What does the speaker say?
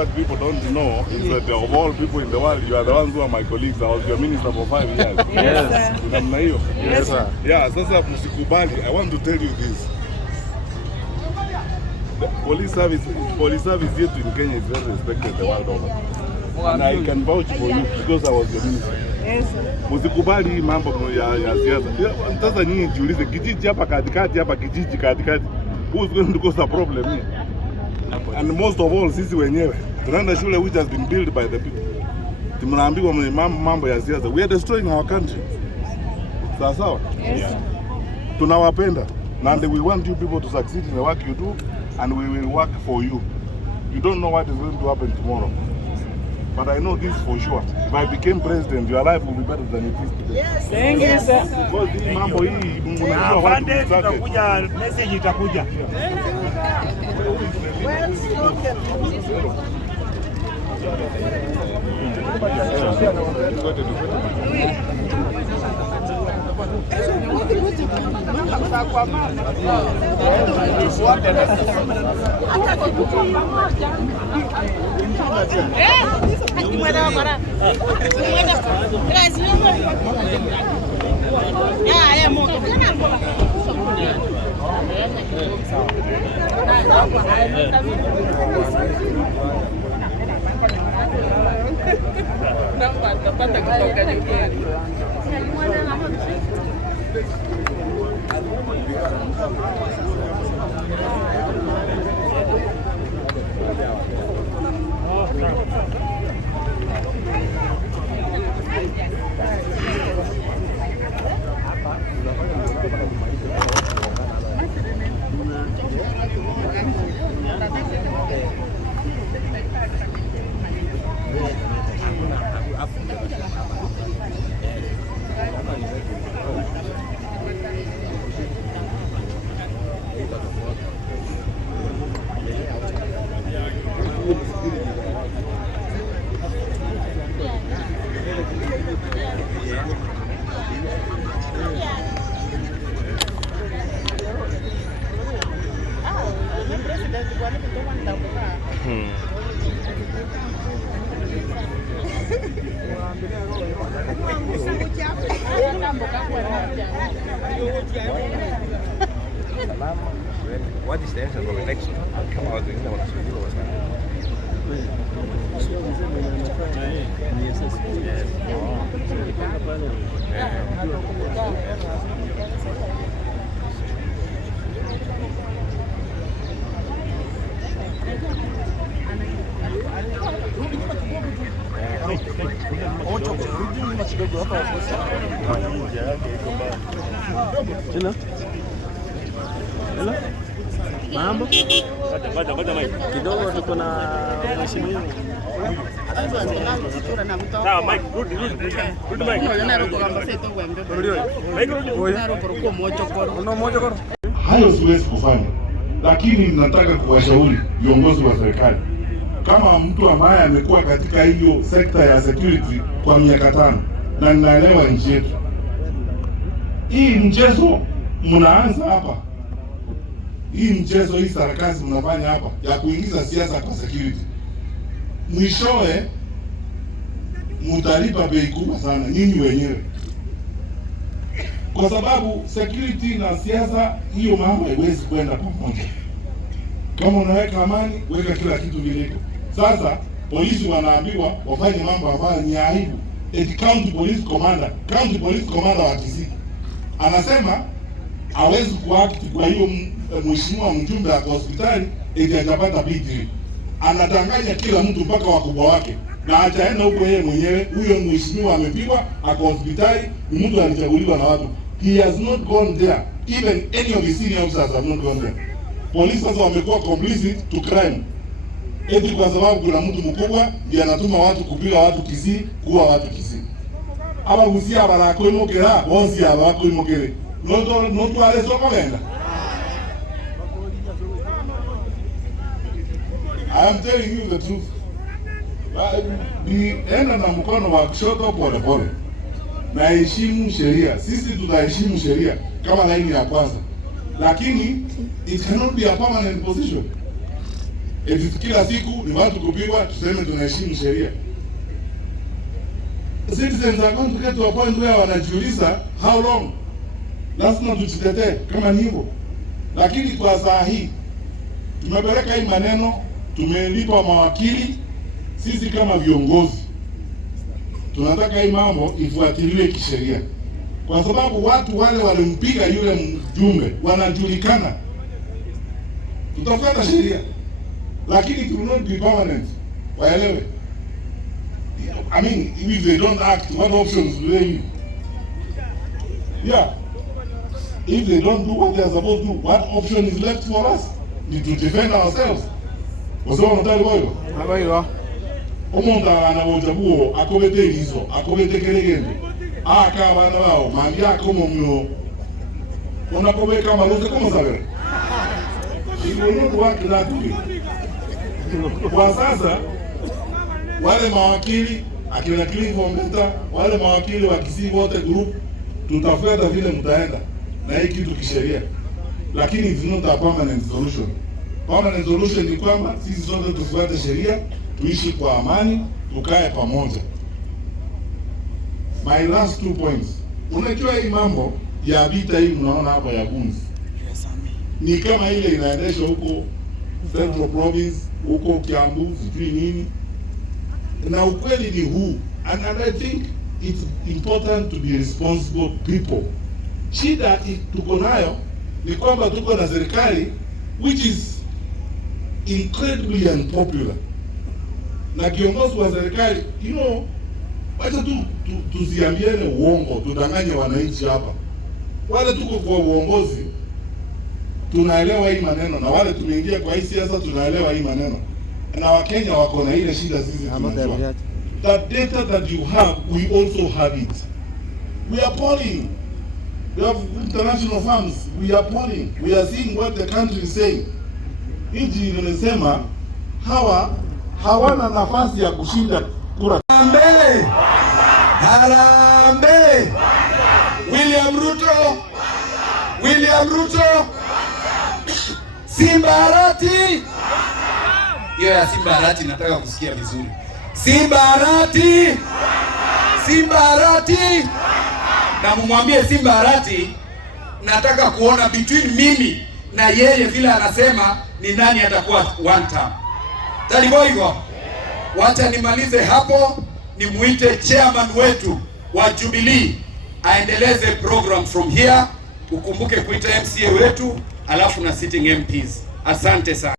what people don't know is that of all people in the world, you are the ones who are my colleagues. I was your minister for 5 years. Yes. Yes, sir. Yeah, sasa msikubali. I want to tell you this. The police service here in Kenya is very respected the world over. And I can vouch for you because I was your minister. Yes. Msikubali hii mambo ya siasa. Sasa nyinyi jiulize kijiji hapa katikati hapa kijiji katikati. Who is going to cause a problem here? And most of all sisi wenyewe tunaenda shule which has been built by the people. Tunaambiwa mambo ya siasa. We are destroying our country. Sawa? Yes. Tunawapenda and we want you people to succeed in the work you do and we will work for you. You don't know what is going to happen tomorrow. But I know this for sure. If I became president, your life will be better than it is today. Yes. Thank you, sir. Because hii mambo hii mnajua watu tutakuja message itakuja. Well spoken. What is the answer for the election? Kama watu wengine wanasubiri Mambo kidogo tuko na mheshimiwa. Sawa Mike, rudi Mike. Hayo siwezi kufanya, lakini nataka kuwashauri viongozi wa serikali, kama mtu ambaye amekuwa katika hiyo sekta ya security kwa miaka 5 na ninaelewa nchi yetu hii, mchezo mnaanza hapa, hii mchezo hii sarakasi mnafanya hapa ya kuingiza siasa kwa security, mwishowe mutalipa bei kubwa sana nyinyi wenyewe, kwa sababu security na siasa hiyo mambo haiwezi kwenda pamoja. Kama unaweka amani, weka kila kitu vile. Sasa polisi wanaambiwa wafanye mambo ambayo ni aibu. County police commander wa Kisii anasema hawezi kuact kwa hiyo mheshimiwa mjumbe wa hospitali eti atapata bidii. Anadanganya kila mtu mpaka wakubwa wake, na hajaenda huko yeye mwenyewe. Huyo mheshimiwa amepigwa ako hospitali, ni mtu alichaguliwa na watu. He has not gone there. Even any of his senior officers have not gone there. Polisi sasa wamekuwa complicit to crime. Eti kwa sababu kuna mtu mkubwa ndiye anatuma watu kupiga watu Kisii, kuua watu Kisii. Aba gusia bara ko imokera, bonsi aba ko imokere. Noto ale soko wenda. I am telling you the truth. Enda na mkono wa kushoto pole pole. Na heshimu sheria. Sisi tutaheshimu sheria kama laini ya kwanza. Lakini it cannot be a permanent position. Eti kila siku ni watu kupigwa tuseme tunaheshimu sheria. Citizens are going to get to a point where wanajiuliza how long. Lazima tujitetee kama ni hivyo. Lakini kwa saa hii tumepeleka hii maneno, tumelipa mawakili. Sisi kama viongozi tunataka hii mambo ifuatiliwe kisheria, kwa sababu watu wale walimpiga yule mjumbe wanajulikana. Tutafuata sheria, lakini it will not be permanent. Waelewe. I mean, if they don't act, what options do they have? Yeah. If they don't do what they are supposed to do, what option is left for us? Ni to defend ourselves. Wasema mtali boyo. Habayo. Omuntu anabojabuo akobete ilizo, akobete kelegende. Aka bana bao, mandi akomo myo. Unakobeka maluze kama sabere. It will not work that way. Kwa sasa wale mawakili akina Clean Fombeta, wale mawakili wa Kisii wote group tutafuata vile mtaenda na hii kitu kisheria, lakini it's not a permanent solution. Permanent solution ni kwamba sisi sote tufuate sheria, tuishi kwa amani, tukae pamoja. My last 2 points. Unajua hii mambo ya vita hii mnaona hapa ya Bunzi, ni kama ile inaendeshwa huko Central Province, huko Kiambu, sijui nini. Na ukweli ni huu, and I think it's important to be responsible people. Shida tuko nayo ni kwamba tuko na serikali which is incredibly unpopular. Na kiongozi wa serikali, you know, wacha tusiambiane uongo, tudanganye wananchi hapa. Wale tuko kwa uongozi tunaelewa hii maneno, na wale tumeingia kwa hii siasa tunaelewa hii maneno. Na Wakenya wako na ile shida sisi tunajua. That data that you have, we also have it. We are polling. We have international firms. We are polling. We are seeing what the country is saying. Nchi inasema hawana nafasi ya kushinda kura. Harambee! Harambee! William Ruto! Simba Arati! Ya Simba Arati nataka kusikia vizuri. Simba Arati! Na mumwambie Simba Arati nataka kuona between mimi na yeye vile anasema ni nani atakuwa one term. Talibo hivyo. Wacha nimalize hapo, nimuite chairman wetu wa Jubilee aendeleze program from here. Ukumbuke kuita MCA wetu alafu na sitting MPs. Asante sana.